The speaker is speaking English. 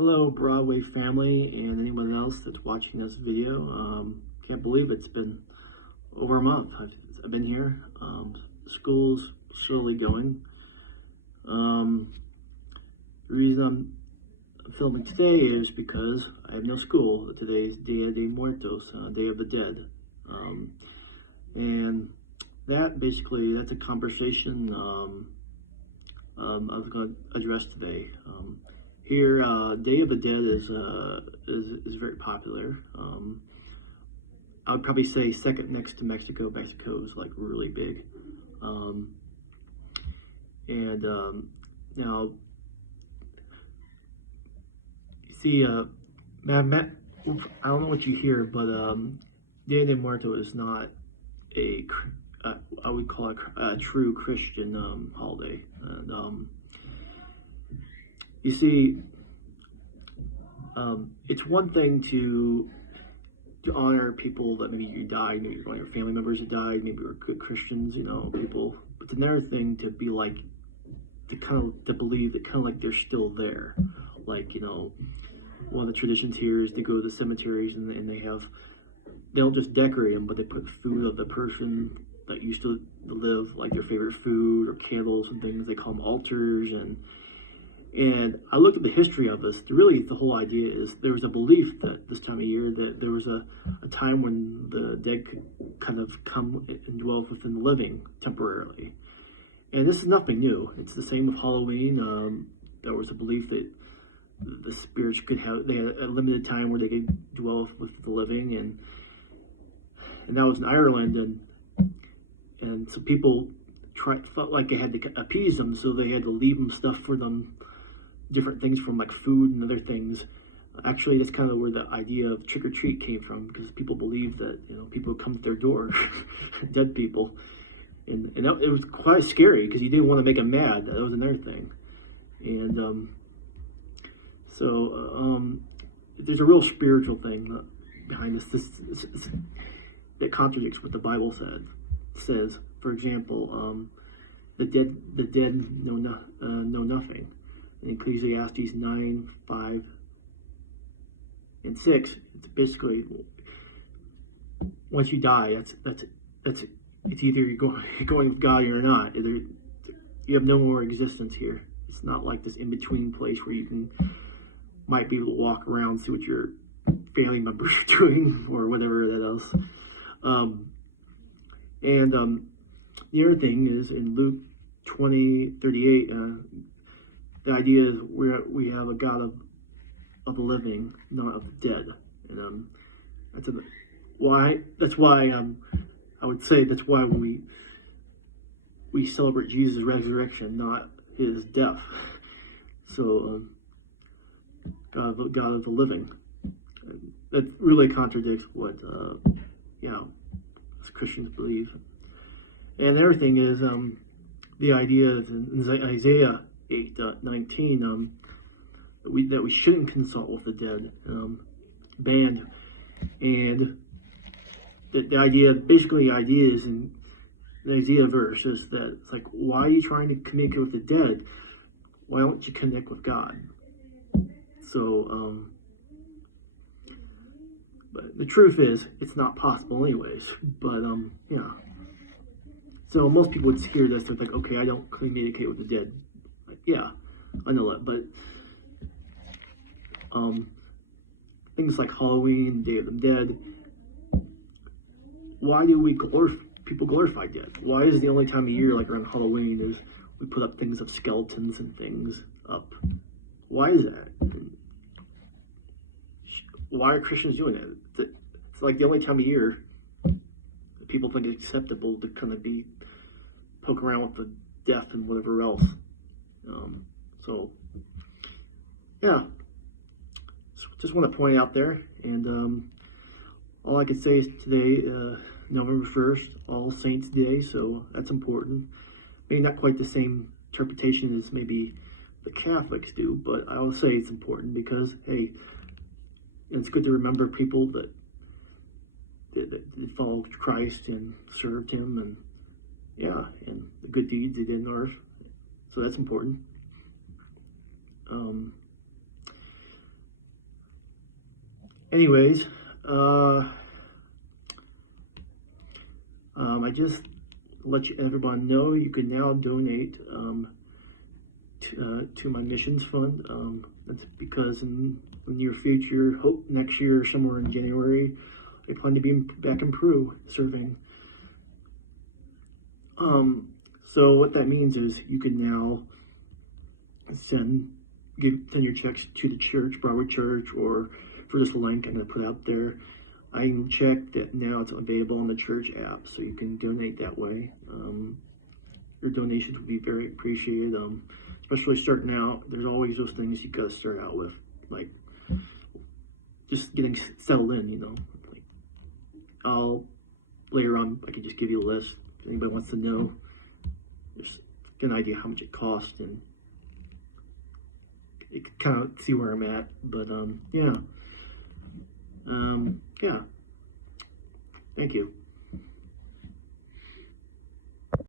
Hello, Broadway family, and anyone else that's watching this video. Can't believe it's been over a month. I've been here. School's slowly going. The reason I'm filming today is because I have no school. Today is Dia de Muertos, Day of the Dead. And that's a conversation I was going to address today. Here, Day of the Dead is very popular. I would probably say second next to Mexico. Mexico is like really big. Now, you see, I don't know what you hear, but Dia de Muertos is not I would call it a true Christian holiday. And you see, it's one thing to honor people that maybe you died, maybe one of your family members that died, maybe were good Christians, people. But it's another thing to be like, to believe that kind of like they're still there. Like, one of the traditions here is to go to the cemeteries and they don't just decorate them, but they put food of the person that used to live, like their favorite food or candles and things. They call them altars. And I looked at the history of this. Really, the whole idea is there was a belief that this time of year that there was a time when the dead could kind of come and dwell within the living temporarily. And this is nothing new. It's the same with Halloween. There was a belief that the spirits they had a limited time where they could dwell with the living, and that was in Ireland, and so people felt like they had to appease them, so they had to leave them stuff for them, different things from like food and other things. Actually, that's kind of where the idea of trick or treat came from, because people believed that people would come to their door, dead people, and it was quite scary because you didn't want to make them mad. That was another thing, and there's a real spiritual thing behind this that contradicts what the Bible says. For example, the dead know nothing. In Ecclesiastes 9, 5, and 6, it's basically once you die, it's either you're going with God or you're not. Either you have no more existence here. It's not like this in between place where you might be able to walk around, see what your family members are doing or whatever that else. The other thing is in Luke 20:38. The idea is we have a God of the living, not of the dead, and that's why I would say that's why when we celebrate Jesus' resurrection, not his death. So God of the living, that really contradicts what as Christians believe. And the other thing is the idea is in Isaiah 8:19 that we shouldn't consult with the dead, banned, and the idea is in the Isaiah verse is that it's like, why are you trying to communicate with the dead? Why don't you connect with God? So but the truth is it's not possible anyways. But so most people would hear this, they're like, okay, I don't communicate with the dead. Yeah, I know that, but things like Halloween, Day of the Dead, why do people glorify dead? Why is the only time of year, like around Halloween, is we put up things of skeletons and things up? Why is that? Why are Christians doing that? It's like the only time of year that people think it's acceptable to kind of poke around with the death and whatever else. Just want to point out there, and all I could say is today, November 1st, All Saints Day, so that's important. Maybe not quite the same interpretation as maybe the Catholics do, but I will say it's important because, hey, it's good to remember people that followed Christ and served him, and the good deeds they did on earth. So that's important. Anyways, I just let everyone know you can now donate to my missions fund. That's because in the near future, hope next year, somewhere in January, I plan to be back in Peru serving. So what that means is you can now send your checks to the church, Broward Church, or for this link I'm going to put out there. I checked that now it's available on the church app, so you can donate that way. Your donations would be very appreciated, especially starting out. There's always those things you got to start out with, like just getting settled in, Like, I'll later on, I can just give you a list if anybody wants to know. Just get an idea how much it costs, and you can kind of see where I'm at. But yeah. Yeah. Thank you.